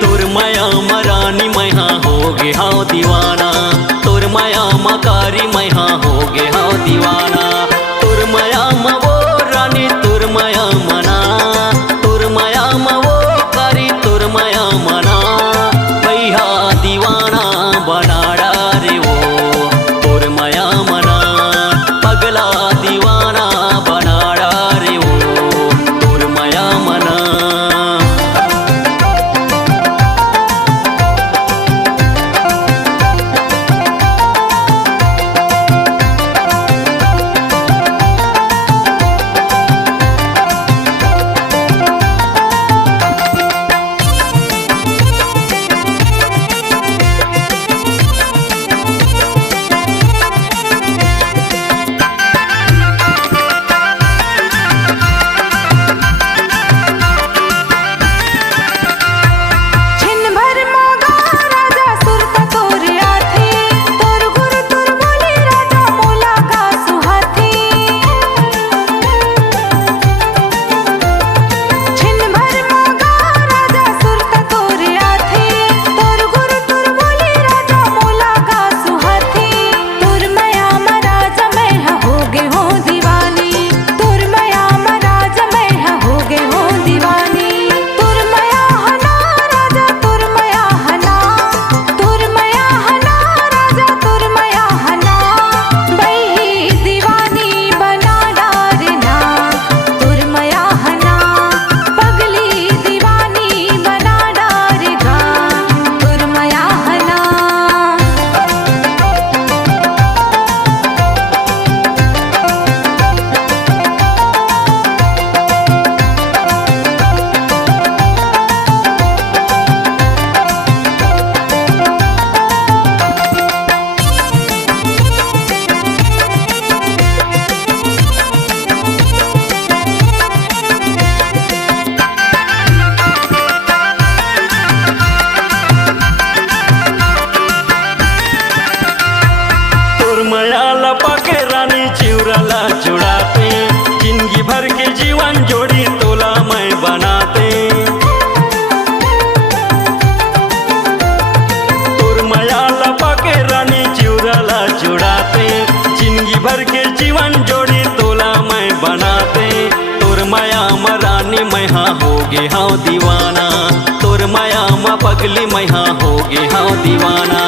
तोर माया मरानी मैं हाँ हो गे हाँ दीवाना, तोर माया मकारी मैं हाँ हो गे हाँ दीवाना। तोर माया मवो रानी तोर माया मना, तोर माया मवो कारी तोर माया मना, भैया दीवाना बनाड़ा रे वो तोर माया मना, पगला दीवाना बनाड़ा रे वो तोर माया मना। चिवरला जुड़ाते जिंदगी भर के जीवन जोड़ी तोला मैं बनाते, तोर माया लपा के रानी चिवरला जुड़ाते जिंदगी भर के जीवन जोड़ी तोला मैं बनाते। तोर माया मरानी मैं हाँ हो गे हाँ दीवाना, तोर माया म पगली मैं हाँ हो गे हाँ दीवाना।